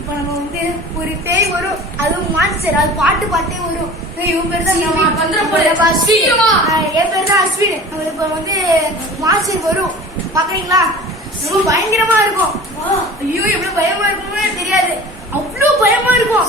இப்ப நம்ம வந்து ஒரு பேய் வரும், அதுவும் மான்ஸ்டர், அது பாட்டு பாட்டே வரும். இவன் பேர் தான் என் பேர் தான் அஸ்வின். இப்ப வந்து மான்ஸ்டர் வரும், பாக்குறீங்களா? ரொம்ப பயங்கரமா இருக்கும். ஐயோ எவ்வளவு பயமா இருக்குமே தெரியாது, அவ்வளவு பயமா இருக்கும்.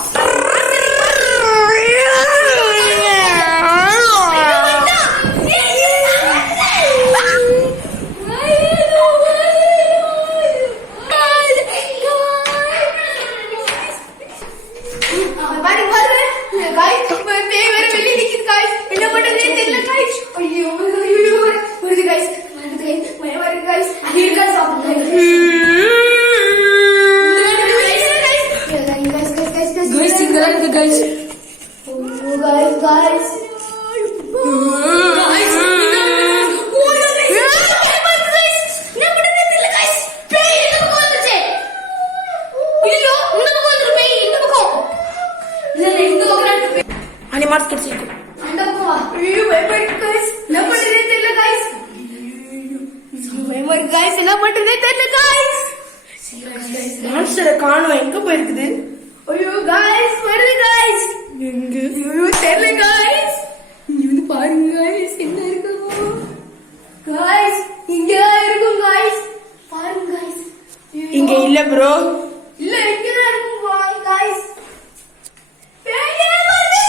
காணோம், எங்க போயிருக்குது? ஐயோ गाइस வருது गाइस. எங்க? ஐயோ தெரியல गाइस. இங்க வந்து பாருங்க गाइस, என்ன இருக்குமோ गाइस, இங்க இருக்கும் गाइस. பாருங்க गाइस. இங்க இல்ல ப்ரோ. இல்ல இங்க தான் இருக்கும் गाइस. பேயே வருது.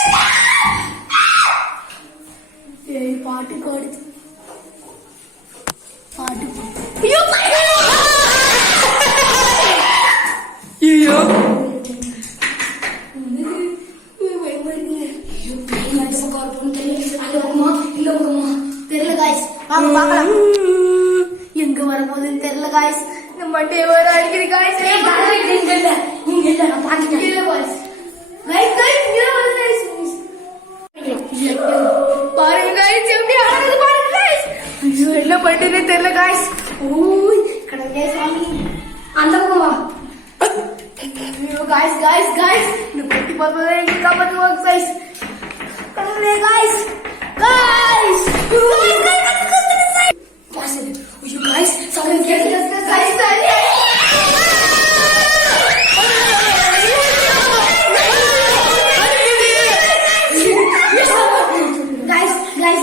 பேய் பாட்டு பாடுது. பாட்டு ஐயோ ஐயோ தெரியல गाइस, வாங்க பார்க்கலாம். எங்க வரப்போகுதுன்னு தெரியல गाइस. நம்ம மண்டே வர அடிக்குது गाइस. இங்க இல்ல நான் பாத்துட்டேன். இல்ல गाइस. गाइस இங்க வந்து गाइस. பாருங்க गाइस, எப்படி ஆடுது பாருங்க गाइस. ஐயோ என்ன பண்றதுன்னு தெரியல गाइस. ஓய் கடவுளே சாமி, அந்த பக்கம் வா. ஐயோ गाइस இந்த பெட்டி பாப்பவே இங்க காப்பாத்துவாங்க गाइस. கடவுளே गाइस சகன் கேக்குது गाइस. guys,